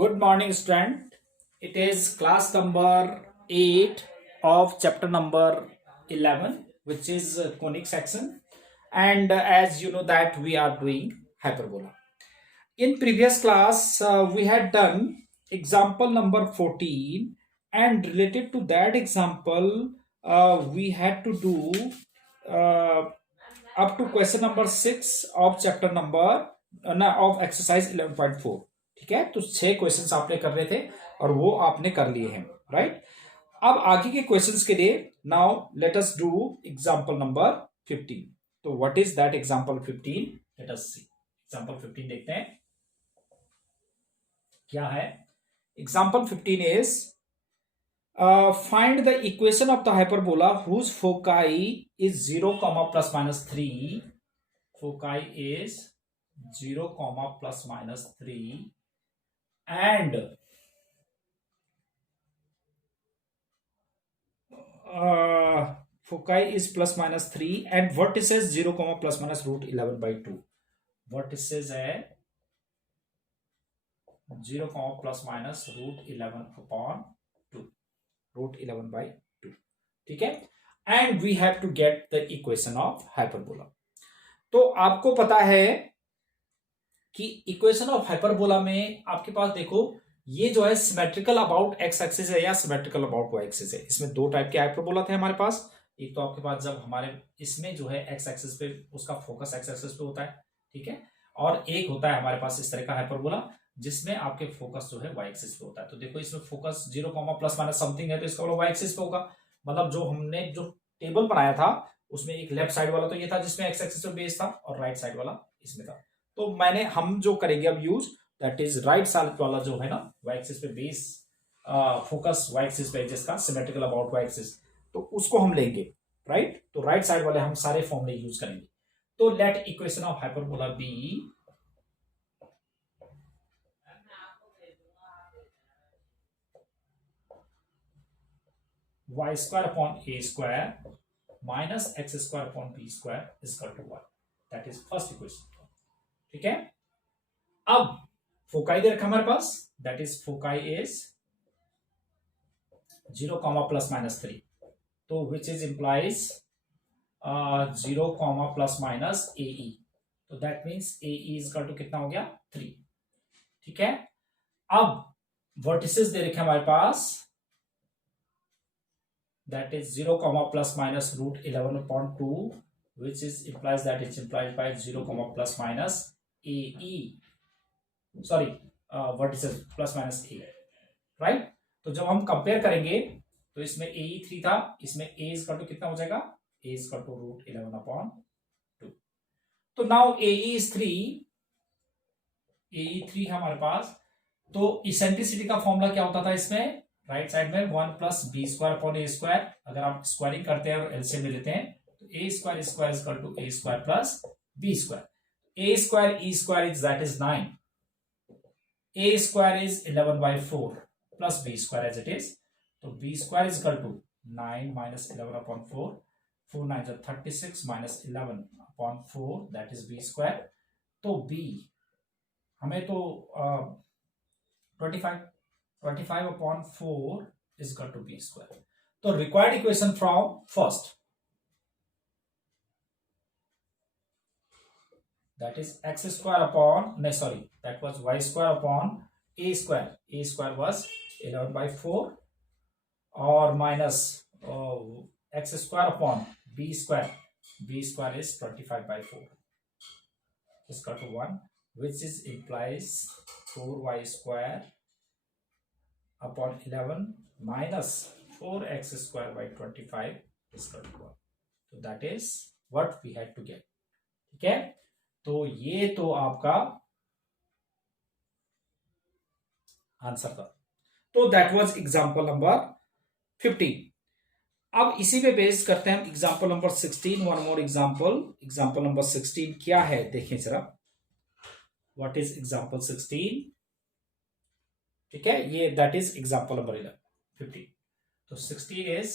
Good morning, student. It is class number 8 of chapter number 11, which is conic section. And as you know that we are doing hyperbola. In previous class, we had done example number 14, and related to that example, we had to do uh, up to question number 6 of chapter number of exercise 11.4. ठीक है, तो 6 questions आपने कर रहे थे और वो आपने कर लिए हैं, राइट। अब आगे के क्वेश्चंस के लिए now let us do example number 15। तो what is that example 15? Let us see example 15। देखते हैं क्या है। Example 15 is find the equation of the hyperbola whose foci is 0 comma plus minus 3. Foci is 0 comma plus minus 3 and foci is plus minus 3 and vertices 0 comma plus minus root 11 by 2. Vertices है 0 comma plus minus root 11 upon 2, root 11 by 2. ठीक है, and we have to get the equation of hyperbola. तो आपको पता है कि equation of hyperbola में आपके पास देखो ये जो है सिमेट्रिकल अबाउट एक्स एक्सिस है या सिमेट्रिकल अबाउट वाई एक्सिस है। इसमें दो टाइप के हाइपरबोला थे हमारे पास। एक तो आपके पास जब हमारे इसमें जो है एक्स एक्सिस पे उसका फोकस एक्स एक्सिस पे होता है, ठीक है, और एक होता है हमारे पास इस तरह का हाइपरबोला जिसमें आपके फोकस जो है वाई एक्सिस पे होता है। तो देखो इसमें फोकस 0 प्लस माइनस समथिंग है तो इसका मतलब वाई एक्सिस पे होगा। मतलब जो हमने जो टेबल बनाया था उसमें एक लेफ्ट साइड वाला तो ये था जिसमें एक्स एक्सिस पे बेस था और राइट साइड वाला इसमें था। तो हम जो करेंगे अब use that is right side वाला जो है ना वाई एक्सिस पे बेस फोकस वाई एक्सिस पे जिसका सिमेट्रिकल अबाउट वाई एक्सिस, तो उसको हम लेंगे, राइट। तो राइट साइड वाले हम सारे फॉर्मूले यूज करेंगे। तो let equation of hyperbola be y square upon a square minus x square upon b square is equal to 1. That is first equation, ठीक है। अब फोकाई दे रखा हमारे पास, that is foci is 0 comma plus minus 3, तो which is implies 0 comma plus minus a e, तो that means a e is equal to कितना हो गया 3, ठीक है। अब वर्टिसेस दे रखे हमारे पास, that is 0 comma plus minus root 11 upon 2, which is implies that it's implied by 0 comma plus minus AE, sorry vertices plus minus A, right। तो जब हम कंपेयर करेंगे तो इसमें AE 3 था, इसमें A is equal to कितना हो जाएगा, A is equal to root 11 upon 2। तो now AE is 3, AE 3 हमारे पास। तो इसेंट्रिसिटी का फॉर्मूला क्या होता था इसमें, राइट साइड में 1 plus b square upon a square. अगर आप स्क्वायरिंग करते हैं और एलसीएम ले लेते हैं तो a square square is equal to a square plus b square. A square e square is that is 9, a square is 11 by 4 plus b square as it is. तो b square is equal to 9 minus 11 upon 4, 4 9 जो 36 minus 11 upon 4 that is b square. तो b हमें तो 25 upon 4 is equal to b square. So required equation from first, that is x square upon, no sorry, that was y square upon a square. A square was 11 by 4 or minus x square upon b square. B square is 25 by 4 is equal to 1, which is implies 4y square upon 11 minus 4x square by 25 is equal to 1. So that is what we had to get, ठीक है। तो ये तो आपका answer था। तो that was example number 15। अब इसी पे बेस करते हैं example number 16। One more example, example number 16 क्या है देखें जरा, व्हाट इज एग्जांपल 16, ठीक है। ये दैट इज एग्जांपल नंबर 15। तो 16 is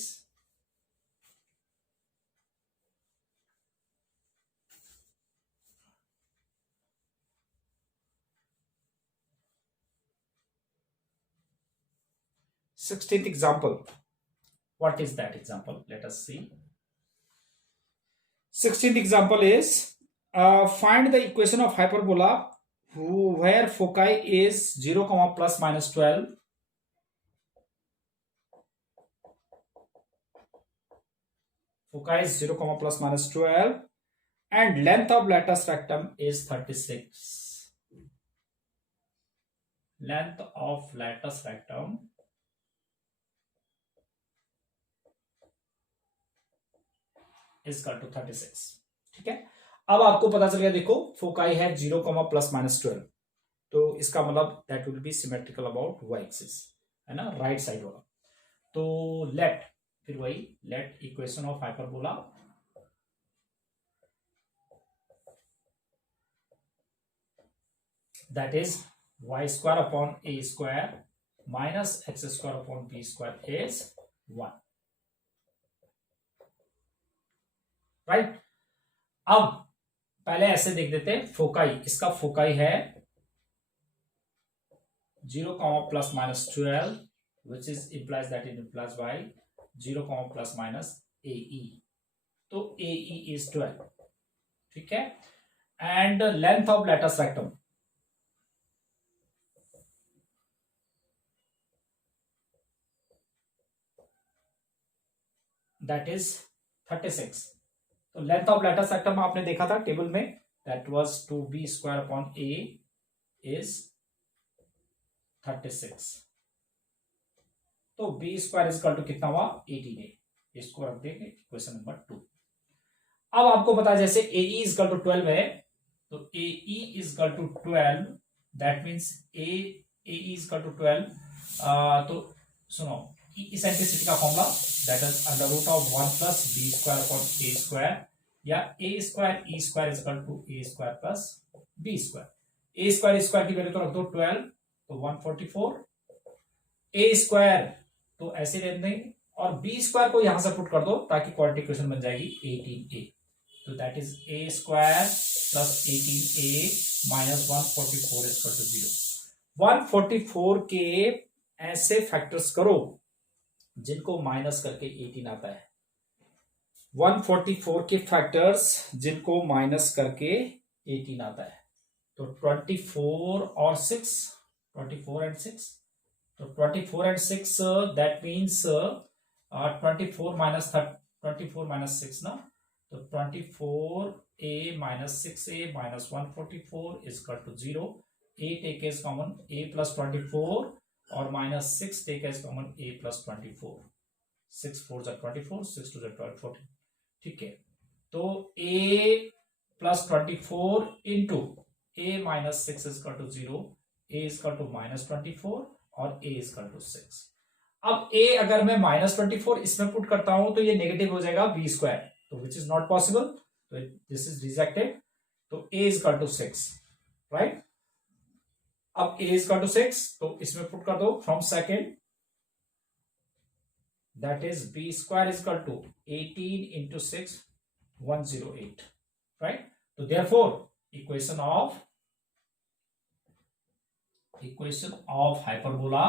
16th example. What is that example? Let us see. 16th example is find the equation of hyperbola where foci is 0, plus minus 12. Foci is 0, plus minus 12 and length of latus rectum is 36. Length of latus rectum is equal to 36. ठीक है, अब आपको पता चल गया, देखो foci है 0, plus minus 12, तो इसका मतलब that will be symmetrical about Y axis, है ना, राइट साइड वाला। तो लेट, फिर वही let equation of hyperbola that is y square upon a square minus x square upon b square is 1, right. अब पहले ऐसे देख देते हैं, फोकाई, इसका फोकाई है 0, plus minus 12 which is implies that it implies by 0, plus minus AE, तो AE is 12, ठीक है। And length of latus rectum that is 36। तो लेंथ ऑफ लेटस रेक्टम आपने देखा था टेबल में, that was 2b square upon a is 36, तो b square is equal to कितना हुआ 18a, इसको रख देंगे क्वेश्चन नंबर 2। अब आपको पता है जैसे AE इज इक्वल टू 12 है, तो AE is equal to 12, that means AE is equal to 12, तो सुनो इसेंट्रिसिटी का formula that is under root of 1 plus b square upon a square, या a square e square is equal to a square plus b square. A square की value तो रख दो 12, तो 144, ए square तो ऐसे रहने देंगे, और बी स्क्वायर को यहां से पुट कर दो ताकि क्वाड्रेटिक इक्वेशन बन जाएगी 18a, तो that is a square plus 18a minus 144 is equal to 0। 144 के ऐसे फैक्टर्स करो जिनको माइनस करके 18 आता है, 144 के फैक्टर्स जिनको माइनस करके 18 आता है, तो 24 और 6, 24 एंड 6, तो 24 एंड 6 दैट मीन्स 24 माइनस 6 ना, तो 24a minus 6a minus 144 is equal to 0। 8 a is common, a plus 24 और minus 6 take as common a plus 24, 6 4 जा 24, 6 2 जा 12 14, ठीक है। तो a plus 24 into a minus 6 is equal to 0, a is equal to minus 24 और a is equal to 6। अब a अगर मैं माइनस 24 इसमें पुट करता हूं तो ये नेगेटिव हो जाएगा b स्क्वायर, तो विच इज नॉट पॉसिबल, तो दिस इज रिजेक्टेड, तो a is equal to 6, right. अब a इज इक्वल टू 6, तो इसमें पुट कर दो from second, that is b square is equal to 18 into 6 108, right. तो therefore equation of hyperbola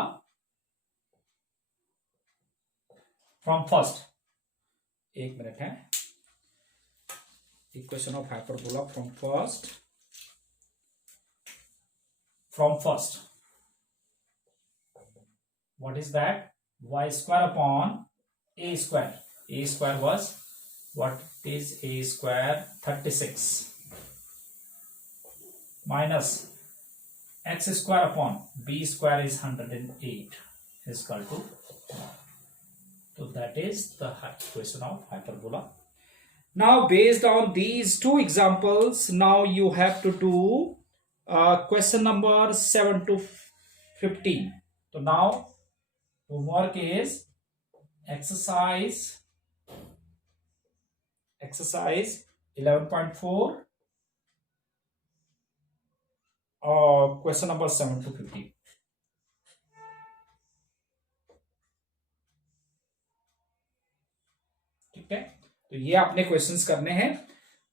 from first, एक minute है, equation of hyperbola from first, what is that, y square upon a square was, what is a square 36 minus x square upon b square is 108 is equal to, so that is the equation of hyperbola. Now based on these two examples, now you have to do question number 7 to 15. So now homework is exercise 11.4 question number 7 to 15. ठीक है, तो ये आपने questions करने हैं,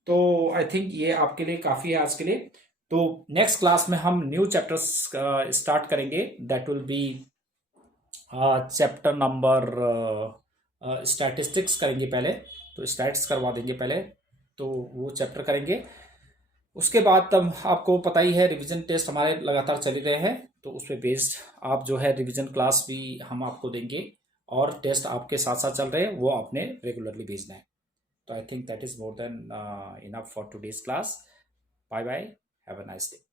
तो I think ये आपके लिए काफी है आज के लिए। तो नेक्स्ट क्लास में हम न्यू चैप्टर्स स्टार्ट करेंगे, that will B chapter number statistics करेंगे पहले, तो स्टैट्स करवा देंगे पहले, तो वो चैप्टर करेंगे। उसके बाद तब आपको पता ही है रिवीजन टेस्ट हमारे लगातार चल ही रहे हैं, तो उस पर बेस्ड आप जो है रिवीजन क्लास भी हम आपको देंगे, और टेस्ट आपके साथ साथ चल रहे हैं वो आपने रेगुलरली भेजना है। तो I think that is more than enough for today's class. Bye bye, have a nice day.